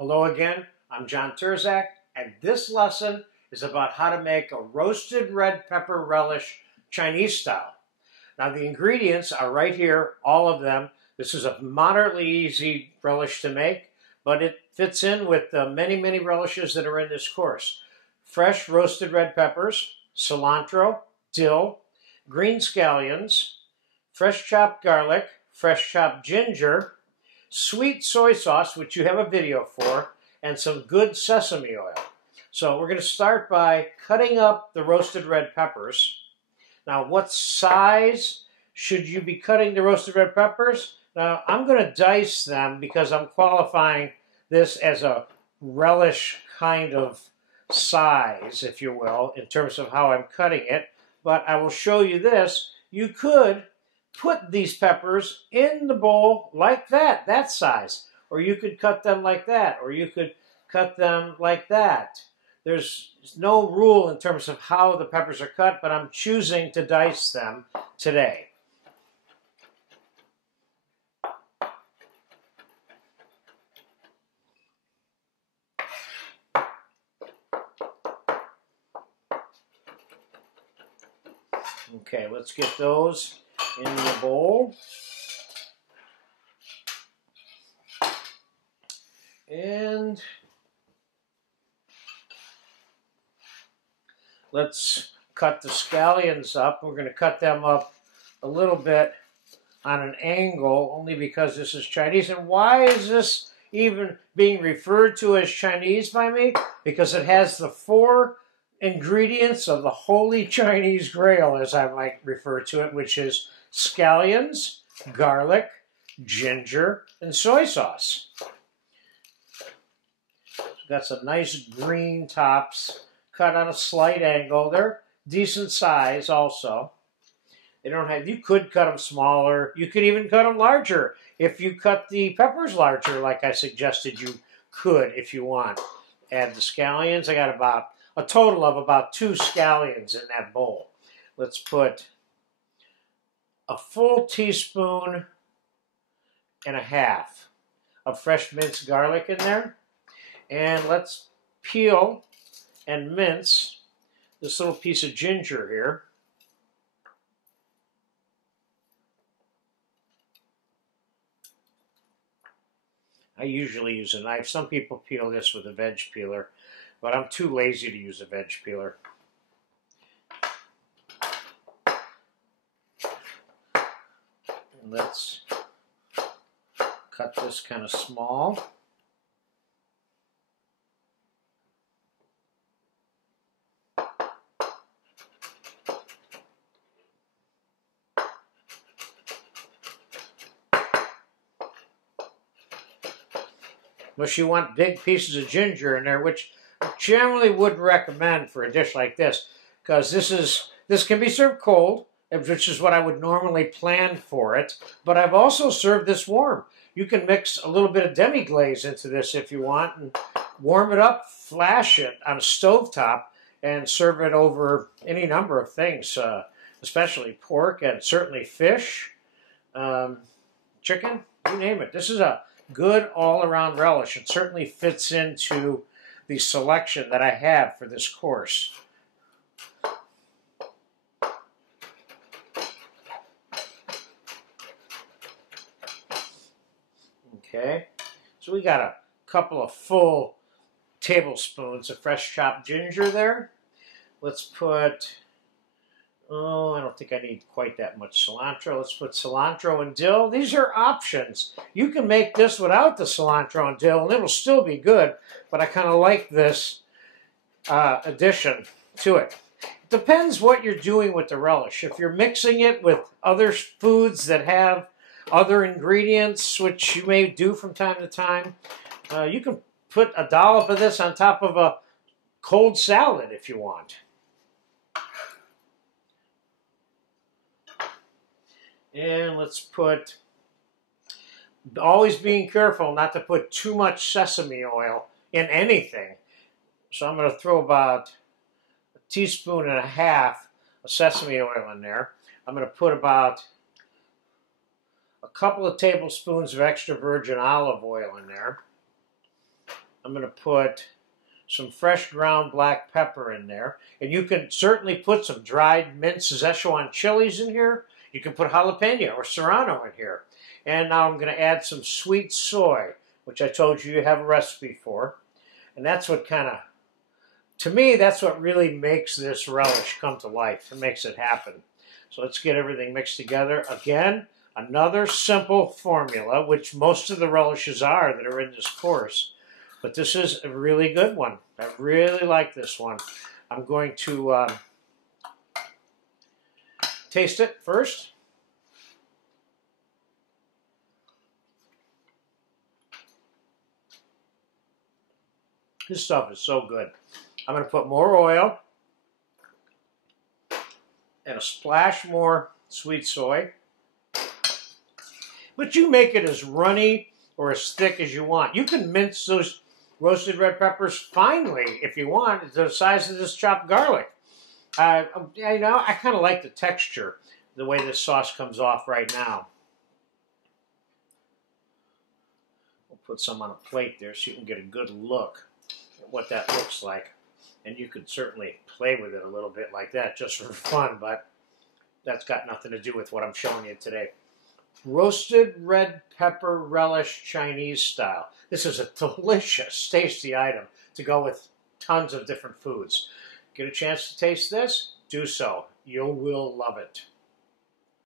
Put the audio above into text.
Hello again, I'm John Terzak, and this lesson is about how to make a roasted red pepper relish Chinese style. Now the ingredients are right here, all of them. This is a moderately easy relish to make, but it fits in with the many relishes that are in this course. Fresh roasted red peppers, cilantro, dill, green scallions, fresh chopped garlic, fresh chopped ginger, sweet soy sauce, which you have a video for, and some good sesame oil. So we're going to start by cutting up the roasted red peppers. Now, what size should you be cutting the roasted red peppers? Now, I'm going to dice them because I'm qualifying this as a relish kind of size, if you will, in terms of how I'm cutting it. But I will show you this. You could put these peppers in the bowl like that size. Or you could cut them like that, or you could cut them like that. There's no rule in terms of how the peppers are cut, but I'm choosing to dice them today. Okay, let's get those in the bowl. And let's cut the scallions up. We're going to cut them up a little bit on an angle, only because this is Chinese. And why is this even being referred to as Chinese by me? Because it has the 4 ingredients of the holy Chinese grail, as I might refer to it, which is scallions, garlic, ginger, and soy sauce. Got some nice green tops cut on a slight angle. They're decent size also. They don't have, you could cut them smaller. You could even cut them larger. If you cut the peppers larger, like I suggested, you could if you want. Add the scallions. I got about a total of about 2 scallions in that bowl. Let's put a full teaspoon and a half of fresh minced garlic in there. And let's peel and mince this little piece of ginger here. I usually use a knife. Some people peel this with a veg peeler, but I'm too lazy to use a veg peeler. And let's cut this kind of small. Unless you want big pieces of ginger in there, which I generally wouldn't recommend for a dish like this, because this can be served cold, which is what I would normally plan for it. But I've also served this warm. You can mix a little bit of demi-glaze into this if you want, and warm it up, flash it on a stovetop, and serve it over any number of things, especially pork and certainly fish, chicken, you name it. This is a good all-around relish. It certainly fits into the selection that I have for this course. Okay, so we got a couple of full tablespoons of fresh chopped ginger there. Let's put, oh, I don't think I need quite that much cilantro. Let's put cilantro and dill. These are options. You can make this without the cilantro and dill, and it'll still be good, but I kind of like this addition to it. It depends what you're doing with the relish. If you're mixing it with other foods that have other ingredients, which you may do from time to time, you can put a dollop of this on top of a cold salad if you want. And let's put, always being careful not to put too much sesame oil in anything. So I'm going to throw about a teaspoon and a half of sesame oil in there. I'm going to put about a couple of tablespoons of extra virgin olive oil in there. I'm going to put some fresh ground black pepper in there. And you can certainly put some dried minced Szechuan chilies in here. You can put jalapeno or serrano in here. And now I'm going to add some sweet soy, which I told you have a recipe for. And that's what kind of, to me, that's what really makes this relish come to life. It makes it happen. So let's get everything mixed together. Again, another simple formula, which most of the relishes are that are in this course. But this is a really good one. I really like this one. I'm going to taste it first. This stuff is so good. I'm going to put more oil and a splash more sweet soy. But you make it as runny or as thick as you want. You can mince those roasted red peppers finely if you want. It's the size of this chopped garlic. You know, I kind of like the texture, the way this sauce comes off right now. We'll put some on a plate there so you can get a good look at what that looks like. And you could certainly play with it a little bit like that just for fun, but that's got nothing to do with what I'm showing you today. Roasted red pepper relish Chinese style. This is a delicious, tasty item to go with tons of different foods. Get a chance to taste this? Do so. You will love it.